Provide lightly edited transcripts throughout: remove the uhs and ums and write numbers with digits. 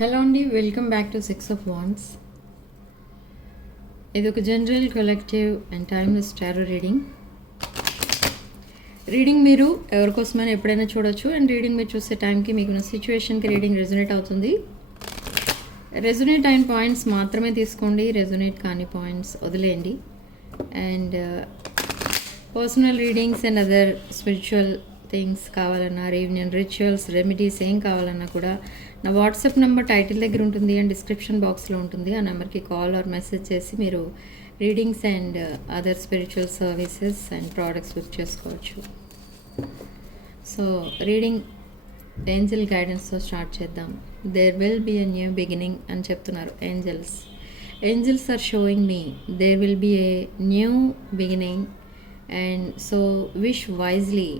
Hello అండి, welcome back to 6 of Wands. ఇది ఒక general collective and timeless tarot reading మీరు ఎవరికోసమైనా ఎప్పుడైనా చూడొచ్చు. అండ్ రీడింగ్ మీరు చూసే టైంకి మీకున్న సిచ్యువేషన్కి రీడింగ్ రెజొనేట్ అవుతుంది. రెజొనేట్ అయిన పాయింట్స్ మాత్రమే తీసుకోండి, రెజొనేట్ కాని పాయింట్స్ వదిలేయండి. And personal readings and other spiritual things కావాలన్నా, రీయూనియన్ రిచువల్స్, రెమెడీస్ ఏం కావాలన్నా కూడా నా వాట్సాప్ నెంబర్ టైటిల్ దగ్గర ఉంటుంది అండ్ డిస్క్రిప్షన్ బాక్స్లో ఉంటుంది. ఆ నెంబర్కి కాల్ ఆర్ మెసేజ్ చేసి మీరు readings and other spiritual services and products book చేసుకోవచ్చు. సో రీడింగ్ ఏంజల్ గైడెన్స్తో స్టార్ట్ చేద్దాం. There will be a new beginning అని చెప్తున్నారు angels. Angels are showing me there will be a new beginning and so wish wisely.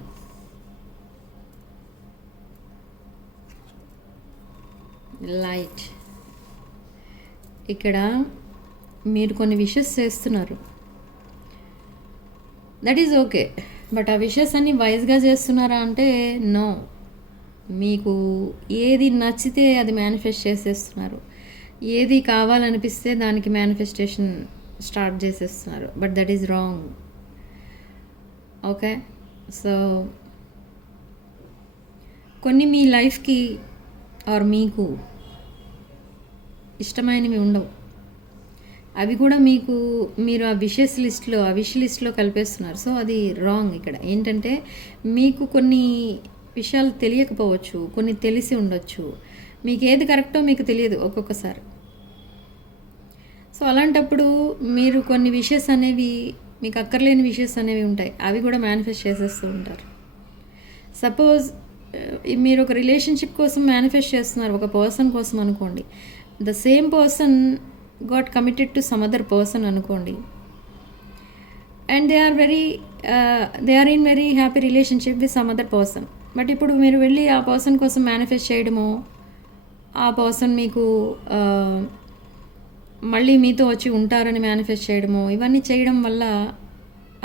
Light ఇక్కడ మీరు కొన్ని wishes చేస్తున్నారు, that is okay. But ఆ wishes అన్ని వైజ్గా చేస్తున్నారా అంటే నో. మీకు ఏది నచ్చితే అది మేనిఫెస్ట్ చేసేస్తున్నారు, ఏది కావాలనిపిస్తే దానికి మేనిఫెస్టేషన్ స్టార్ట్ చేసేస్తున్నారు. But that is wrong. Okay, so కొన్ని మీ లైఫ్కి ఆర్ మీకు ఇష్టమైనవి ఉండవు, అవి కూడా మీరు ఆ విషెస్ లిస్ట్లో, ఆ విష్ లిస్ట్లో కలిపేస్తున్నారు. సో అది రాంగ్. ఇక్కడ ఏంటంటే మీకు కొన్ని విషయాలు తెలియకపోవచ్చు, కొన్ని తెలిసి ఉండొచ్చు. మీకు ఏది కరెక్టో మీకు తెలియదు ఒక్కొక్కసారి. సో అలాంటప్పుడు మీరు కొన్ని విషెస్ అనేవి, మీకు అక్కర్లేని విషెస్ అనేవి ఉంటాయి, అవి కూడా మేనిఫెస్ట్ చేసేస్తూ ఉంటారు. సపోజ్ మీరు ఒక రిలేషన్షిప్ కోసం మేనిఫెస్ట్ చేస్తున్నారు, ఒక పర్సన్ కోసం అనుకోండి. The same person got committed to some other person అనుకోండి. And they are in very happy relationship with some other person. But ఇప్పుడు మీరు వెళ్ళి ఆ పర్సన్ కోసం మేనిఫెస్ట్ చేయడమో, ఆ పర్సన్ మీకు మళ్ళీ మీతో వచ్చి ఉంటారని మేనిఫెస్ట్ చేయడమో, ఇవన్నీ చేయడం వల్ల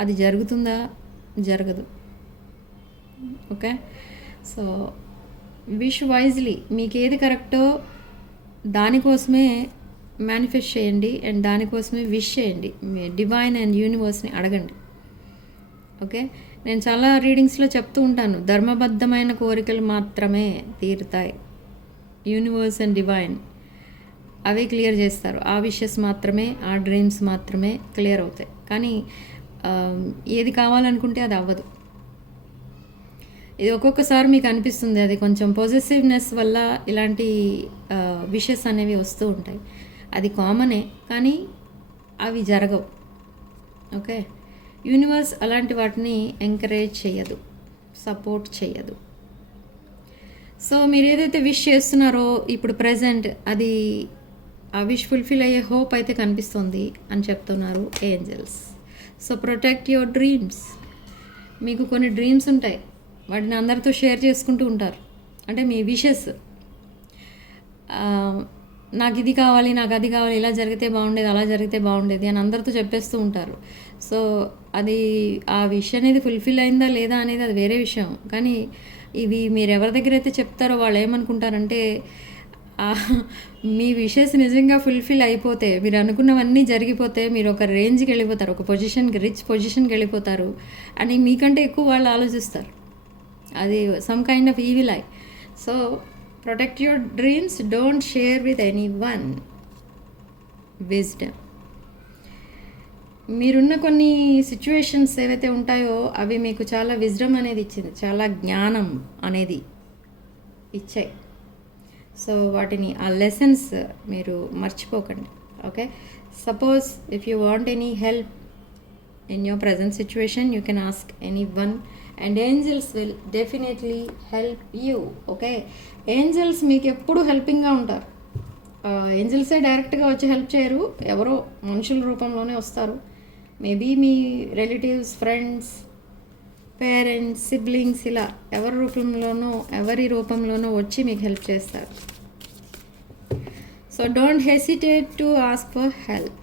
అది జరుగుతుందా? జరగదు. Okay, so wish wisely. మీకు ఏది కరెక్టో దానికోసమే మేనిఫెస్ట్ చేయండి అండ్ దానికోసమే విష్ చేయండి. డివైన్ అండ్ యూనివర్స్ని అడగండి. ఓకే, నేను చాలా రీడింగ్స్లో చెప్తూ ఉంటాను, ధర్మబద్ధమైన కోరికలు మాత్రమే తీరుతాయి. Universe and divine away clear చేస్తారు. ఆ విషెస్ మాత్రమే, ఆ డ్రీమ్స్ మాత్రమే క్లియర్ అవుతాయి. కానీ ఏది కావాలనుకుంటే అది అవ్వదు. ఇది ఒక్కొక్కసారి మీకు అనిపిస్తుంది అది కొంచెం పొజెసివ్నెస్ వల్ల ఇలాంటి విషెస్ అనేవి వస్తూ ఉంటాయి. అది కామనే, కానీ అవి జరగవు. ఓకే, యూనివర్స్ అలాంటి వాటిని ఎంకరేజ్ చేయదు, సపోర్ట్ చేయదు. సో మీరు ఏదైతే విష్ చేస్తున్నారో ఇప్పుడు ప్రజెంట్, అది ఆ విష్ ఫుల్ఫిల్ అయ్యే హోప్ అయితే కనిపిస్తుంది అని చెప్తున్నారు angels. So protect your dreams. మీకు కొన్ని డ్రీమ్స్ ఉంటాయి, వాటిని అందరితో షేర్ చేసుకుంటూ ఉంటారు. అంటే మీ విషెస్, నాకు ఇది కావాలి, నాకు అది కావాలి, ఇలా జరిగితే బాగుండేది, అలా జరిగితే బాగుండేది అని అందరితో చెప్పేస్తూ ఉంటారు. సో అది ఆ విష్ అనేది ఫుల్ఫిల్ అయిందా లేదా అనేది అది వేరే విషయం. కానీ ఇవి మీరు ఎవరి దగ్గర అయితే చెప్తారో వాళ్ళు ఏమనుకుంటారంటే, మీ విషెస్ నిజంగా ఫుల్ఫిల్ అయిపోతే, మీరు అనుకున్నవన్నీ జరిగిపోతే మీరు ఒక రేంజ్కి వెళ్ళిపోతారు, ఒక పొజిషన్కి, రిచ్ పొజిషన్కి వెళ్ళిపోతారు అని మీకంటే ఎక్కువ వాళ్ళు ఆలోచిస్తారు. అది some kind of evil eye. So protect your dreams, don't share with any one. Wisdom. మీరున్న కొన్ని సిచ్యువేషన్స్ ఏవైతే ఉంటాయో అవి మీకు చాలా విజ్డమ్ అనేది ఇచ్చింది, చాలా జ్ఞానం అనేది ఇచ్చాయి. సో వాటిని, ఆ లెసన్స్ మీరు మర్చిపోకండి. Okay, suppose if you want any help in your present situation, you can ask anyone and angels will definitely help you. Okay, angels మీకు ఎప్పుడు హెల్పింగ్గా ఉంటారు. ఏంజల్సే డైరెక్ట్గా వచ్చి హెల్ప్ చేయరు, ఎవరో మనుషుల రూపంలోనే వస్తారు. మేబీ మీ రిలేటివ్స్, ఫ్రెండ్స్, పేరెంట్స్, సిబ్లింగ్స్, ఇలా ఎవరి రూపంలోనో వచ్చి మీకు హెల్ప్ చేస్తారు. So don't hesitate to ask for help.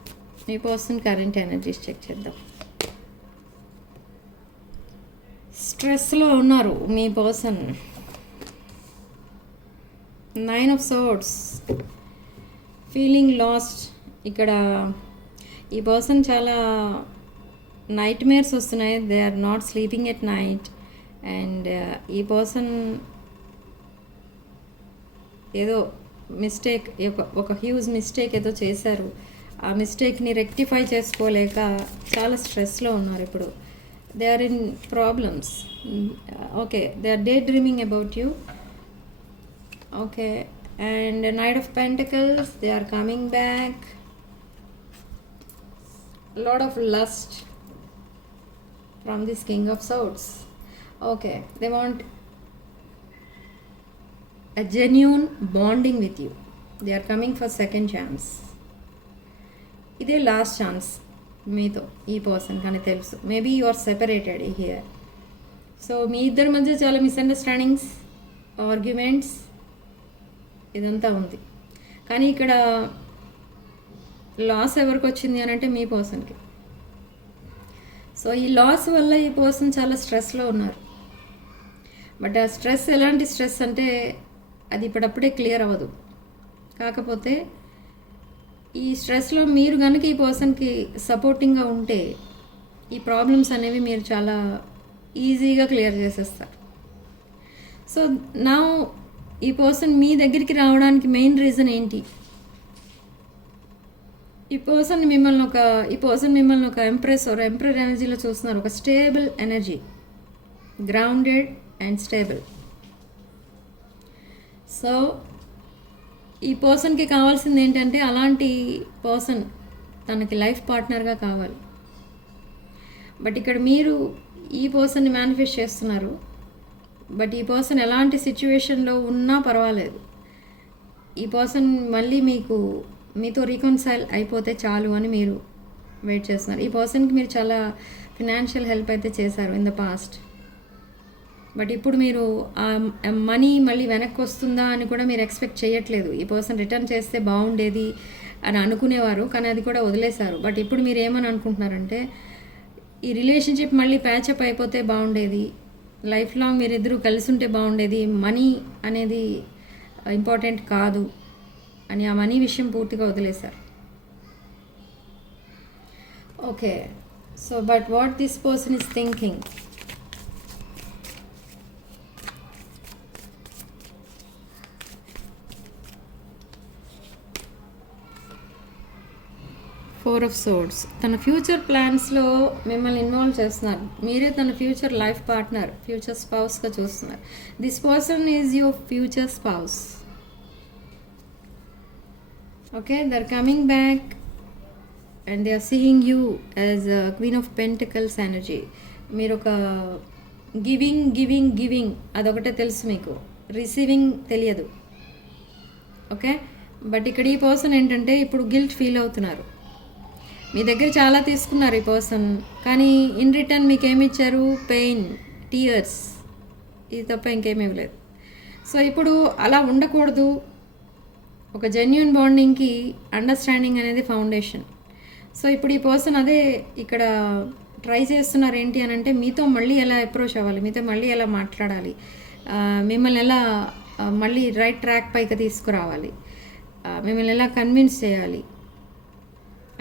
మీ పర్సన్ కరెంట్ ఎనర్జీస్ చెక్ చేద్దాం. స్ట్రెస్లో ఉన్నారు మీ person. Nine of swords, feeling lost. ఇక్కడ ఈ పర్సన్ చాలా నైట్ మేర్స్ వస్తున్నాయి, they are not sleeping at night. And ఈ పర్సన్ ఏదో మిస్టేక్, ఒక హ్యూజ్ మిస్టేక్ ఏదో చేశారు. ఆ మిస్టేక్ని రెక్టిఫై చేసుకోలేక చాలా స్ట్రెస్లో ఉన్నారు ఇప్పుడు. They are in problems. Okay, they are daydreaming about you. Okay, and knight of pentacles, they are coming back. Lot of lust from this king of swords. Okay, they want a genuine bonding with you. They are coming for second chance. ఇదే last chance మీతో ఈ person కానీ తెలుసు. Maybe you are separated here. So మీ ఇద్దరి మధ్య చాలా misunderstandings, arguments ఇదంతా ఉంది. కానీ ఇక్కడ లాస్ ఎవరికి వచ్చింది అని అంటే మీ పర్సన్కి. సో ఈ లాస్ వల్ల ఈ పర్సన్ చాలా స్ట్రెస్లో ఉన్నారు. బట్ ఆ స్ట్రెస్ ఎలాంటి స్ట్రెస్ అంటే అది ఇప్పుడప్పుడే క్లియర్ అవ్వదు. కాకపోతే ఈ స్ట్రెస్లో మీరు కనుక ఈ పర్సన్కి సపోర్టింగ్గా ఉంటే ఈ ప్రాబ్లమ్స్ అనేవి మీరు చాలా ఈజీగా క్లియర్ చేసేస్తారు. సో నా ఈ పర్సన్ మీ దగ్గరికి రావడానికి మెయిన్ రీజన్ ఏంటి? ఈ పర్సన్ మిమ్మల్ని ఒక ఎంప్రెస్ ఆర్ ఎంపరర్ ఎనర్జీలో చూస్తున్నారు. ఒక stable energy, grounded and stable. So ఈ పర్సన్కి కావాల్సింది ఏంటంటే అలాంటి పర్సన్ తనకి లైఫ్ పార్ట్నర్గా కావాలి. బట్ ఇక్కడ మీరు ఈ పర్సన్ని మేనిఫెస్ట్ చేస్తున్నారు. బట్ ఈ పర్సన్ ఎలాంటి సిచ్యువేషన్లో ఉన్నా పర్వాలేదు, ఈ పర్సన్ మళ్ళీ మీతో రీకన్సైల్ అయిపోతే చాలు అని మీరు వెయిట్ చేస్తున్నారు. ఈ పర్సన్కి మీరు చాలా ఫినాన్షియల్ హెల్ప్ అయితే చేశారు ఇన్ ద పాస్ట్. బట్ ఇప్పుడు మీరు ఆ మనీ మళ్ళీ వెనక్కి వస్తుందా అని కూడా మీరు ఎక్స్పెక్ట్ చేయట్లేదు. ఈ పర్సన్ రిటర్న్ చేస్తే బాగుండేది అని అనుకునేవారు, కానీ అది కూడా వదిలేశారు. బట్ ఇప్పుడు మీరు ఏమని అనుకుంటున్నారంటే ఈ రిలేషన్షిప్ మళ్ళీ ప్యాచప్ అయిపోతే బాగుండేది, లైఫ్ లాంగ్ మీరిద్దరూ కలిసి ఉంటే బాగుండేది, మనీ అనేది ఇంపార్టెంట్ కాదు అని ఆ మనీ విషయం పూర్తిగా వదిలేశారు. Okay, so but what this person is thinking? Four of swords, తన ఫ్యూచర్ ప్లాన్స్లో మిమ్మల్ని ఇన్వాల్వ్ చేస్తున్నారు. మీరే తన ఫ్యూచర్ లైఫ్ పార్ట్నర్, ఫ్యూచర్ స్పౌస్గా చూస్తున్నారు. This person is your future spouse. Okay, they are coming back and they are seeing you as queen of pentacles energy. మీరు ఒక గివింగ్ అదొకటే తెలుసు మీకు, రిసీవింగ్ తెలియదు. ఓకే, బట్ ఇక్కడ ఈ పర్సన్ ఏంటంటే ఇప్పుడు గిల్ట్ ఫీల్ అవుతున్నారు. మీ దగ్గర చాలా తీసుకున్నారు ఈ పర్సన్, కానీ ఇన్ రిటర్న్ మీకు ఏమి ఇచ్చారు? పెయిన్, టీయర్స్, ఇది తప్ప ఇంకేమీ ఇవ్వలేదు. సో ఇప్పుడు అలా ఉండకూడదు. ఒక జెన్యూన్ బాండింగ్కి అండర్స్టాండింగ్ అనేది ఫౌండేషన్. సో ఇప్పుడు ఈ పర్సన్ అదే ఇక్కడ ట్రై చేస్తున్నారు. ఏంటి అని అంటే మీతో మళ్ళీ ఎలా అప్రోచ్ అవ్వాలి, మీతో మళ్ళీ ఎలా మాట్లాడాలి, మిమ్మల్ని ఎలా మళ్ళీ రైట్ ట్రాక్ పైకి తీసుకురావాలి, మిమ్మల్ని ఎలా కన్విన్స్ చేయాలి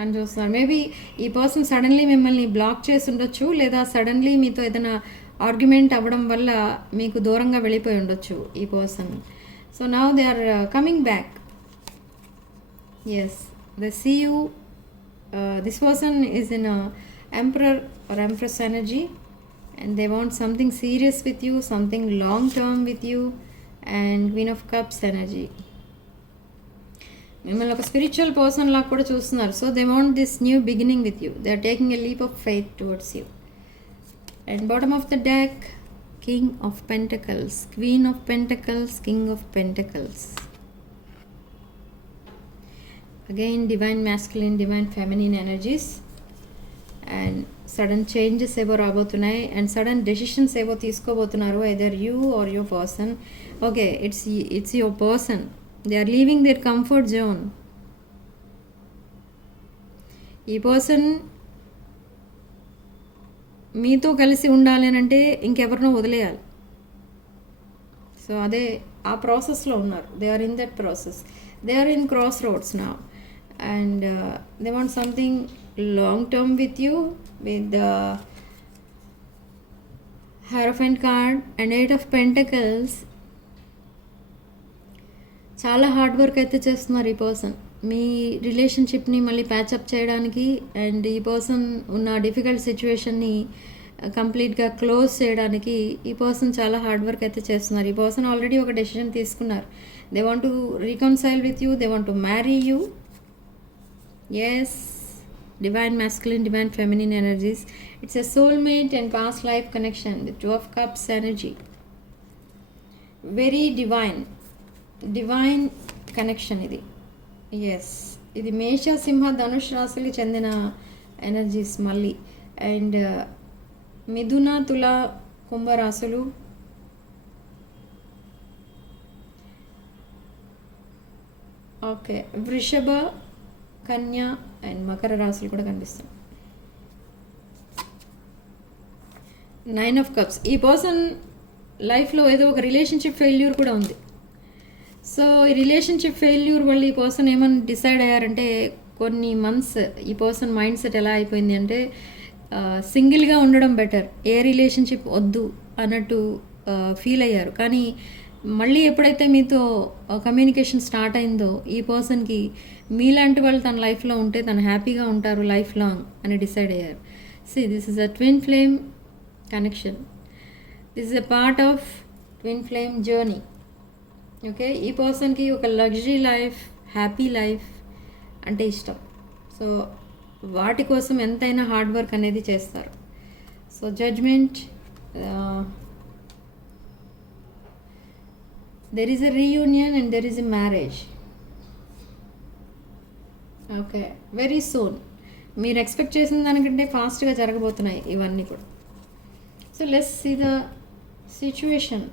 అని చూస్తున్నారు. మేబీ ఈ పర్సన్ సడన్లీ మిమ్మల్ని బ్లాక్ చేసి ఉండొచ్చు, లేదా సడన్లీ మీతో ఏదైనా ఆర్గ్యుమెంట్ అవ్వడం వల్ల మీకు దూరంగా వెళ్ళిపోయి ఉండొచ్చు ఈ person. So now they are coming back. Yes, they see you. This person is in emperor or empress energy and they want something serious with you, something long term with you, and Queen of Cups energy. మిమ్మల్ని ఒక spiritual person లాగా కూడా చూస్తున్నారు. So they want this new beginning with you. They are taking a leap of faith towards you. And bottom of the deck, king of pentacles, queen of pentacles, king of pentacles. Again divine masculine, divine feminine energies. And sudden changes ఏవో రాబోతున్నాయి, and sudden decisions ఏవో తీసుకోబోతున్నారు, either you or your person. Okay, it's your person. They are leaving their comfort zone. ఈ person మీతో కలిసి ఉండాలి అని అంటే ఇంకెవరినో వదిలేయాలి. సో అదే ఆ ప్రాసెస్లో ఉన్నారు. They are in that process. They are in crossroads నా and they want something long term with you with Hierophant card and 8 of Pentacles. చాలా హార్డ్ వర్క్ అయితే చేస్తున్నారు ఈ పర్సన్ మీ రిలేషన్షిప్ని మళ్ళీ ప్యాచప్ చేయడానికి అండ్ ఈ పర్సన్ ఉన్న డిఫికల్ట్ సిచ్యువేషన్ని కంప్లీట్గా క్లోజ్ చేయడానికి ఈ పర్సన్ చాలా హార్డ్ వర్క్ అయితే చేస్తున్నారు. ఈ పర్సన్ ఆల్రెడీ ఒక డెసిషన్ తీసుకున్నారు. They want to reconcile with you, they want to marry you. Yes, divine masculine, divine feminine energies. It's a soulmate and past life connection. The Two of Cups energy, very divine connection ఇది. Yes, ఇది మేష, సింహ, ధనుష్ రాశులకి చెందిన energies మళ్ళీ. And మిథున, తుల, కుంభ రాశులు, okay, వృషభ, కన్య and Makar రాశులు కూడా కనిపిస్తాయి. 9 of Cups. ఈ పర్సన్ లైఫ్లో ఏదో ఒక రిలేషన్షిప్ ఫెయిల్యూర్ కూడా ఉంది. సో ఈ రిలేషన్షిప్ ఫెయిల్యూర్ వల్ల ఈ పర్సన్ ఏమని డిసైడ్ అయ్యారంటే కొన్ని మంత్స్ ఈ పర్సన్ మైండ్ సెట్ ఎలా అయిపోయింది అంటే సింగిల్గా ఉండడం బెటర్, ఏ రిలేషన్షిప్ వద్దు అన్నట్టు ఫీల్ అయ్యారు. కానీ మళ్ళీ ఎప్పుడైతే మీతో కమ్యూనికేషన్ స్టార్ట్ అయిందో ఈ పర్సన్కి మీలాంటి వాళ్ళు తన లైఫ్లో ఉంటే తను హ్యాపీగా ఉంటారు లైఫ్ లాంగ్ అని డిసైడ్ అయ్యారు. See this is a twin flame connection. This is a part of twin flame journey. Okay, ఈ పర్సన్కి ఒక లగ్జరీ లైఫ్, హ్యాపీ లైఫ్ అంటే ఇష్టం. సో వాటి కోసం ఎంతైనా హార్డ్ వర్క్ అనేది చేస్తారు. సో జడ్జ్మెంట్, there is a reunion and there is a marriage. Okay, very soon. మీరు ఎక్స్పెక్ట్ చేసిన దానికంటే ఫాస్ట్గా జరగబోతున్నాయి ఇవన్నీ కూడా. So let's see the situation.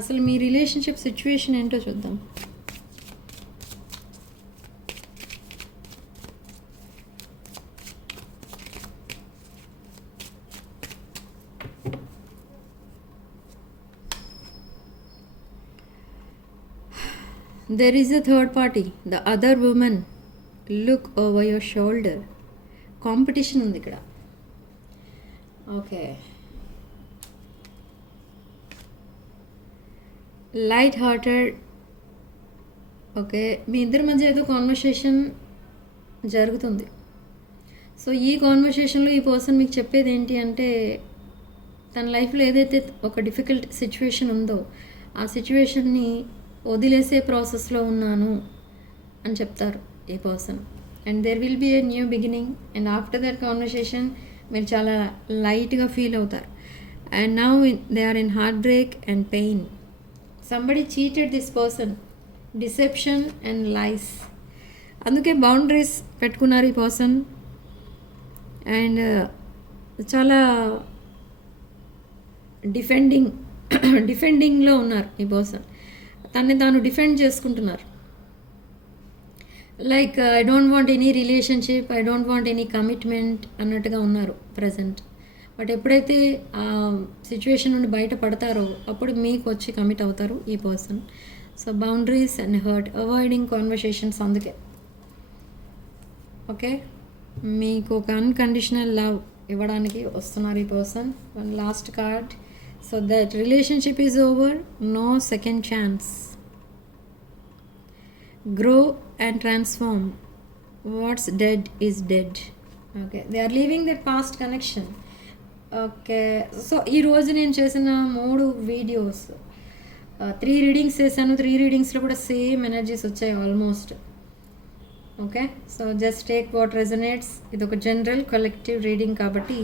అసలు మీ రిలేషన్షిప్ సిచ్యువేషన్ ఏంటో చూద్దాం. There is a third party, the other woman. Look over your shoulder. Competition ఉంది ఇక్కడ. Okay, light hearted. ఓకే, మీ ఇద్దరి మధ్య ఏదో కాన్వర్సేషన్ జరుగుతుంది. సో ఈ కాన్వర్సేషన్లో ఈ పర్సన్ మీకు చెప్పేది ఏంటి అంటే తన లైఫ్లో ఏదైతే ఒక డిఫికల్ట్ సిచ్యువేషన్ ఉందో ఆ సిచ్యువేషన్ని వదిలేసే ప్రాసెస్లో ఉన్నాను అని చెప్తారు ఈ person. And there will be a new beginning. And after that conversation మీరు చాలా లైట్గా ఫీల్ అవుతారు. And now they are in heart break and pain. Somebody cheated this person, deception and lies. అందుకే బౌండరీస్ పెట్టుకున్నారు ఈ పర్సన్. అండ్ చాలా డిఫెండింగ్లో ఉన్నారు ఈ పర్సన్. తనని తాను డిఫెండ్ చేసుకుంటున్నారు. Like I don't want any relationship, I don't want any commitment అన్నట్టుగా ఉన్నారు ప్రజెంట్. బట్ ఎప్పుడైతే ఆ సిచ్యువేషన్ నుండి బయటపడతారో అప్పుడు మీకు వచ్చి కమిట్ అవుతారు ఈ person. So boundaries and hurt, avoiding conversations. అందుకే ఓకే, మీకు ఒక అన్కండిషనల్ లవ్ ఇవ్వడానికి వస్తున్నారు ఈ person. One last card. So that relationship is over, no second chance. Grow and transform. What's dead is dead. Okay, they are leaving their past connection. Okay, so ఈరోజు నేను చేసిన 3 videos 3 readings చేశాను. 3 రీడింగ్స్లో కూడా same energies వచ్చాయి almost. Okay, so just take what resonates. ఇది ఒక general collective reading కాబట్టి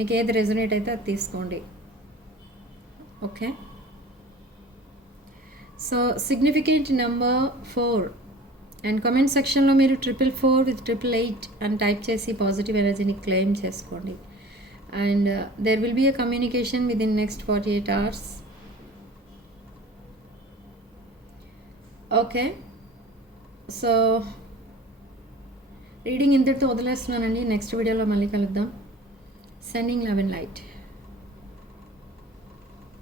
మీకు ఏది రెజొనేట్ అయితే అది తీసుకోండి. Okay, so significant number 4 and comment సెక్షన్లో మీరు 444 with 888 అని టైప్ చేసి పాజిటివ్ ఎనర్జీని క్లెయిమ్ చేసుకోండి. And there will be a communication with in next 48 hours. Okay, so reading ఇంతటితో వదిలేస్తున్నానండి. నెక్స్ట్ వీడియోలో మళ్ళీ కలుద్దాం. Sending love and light.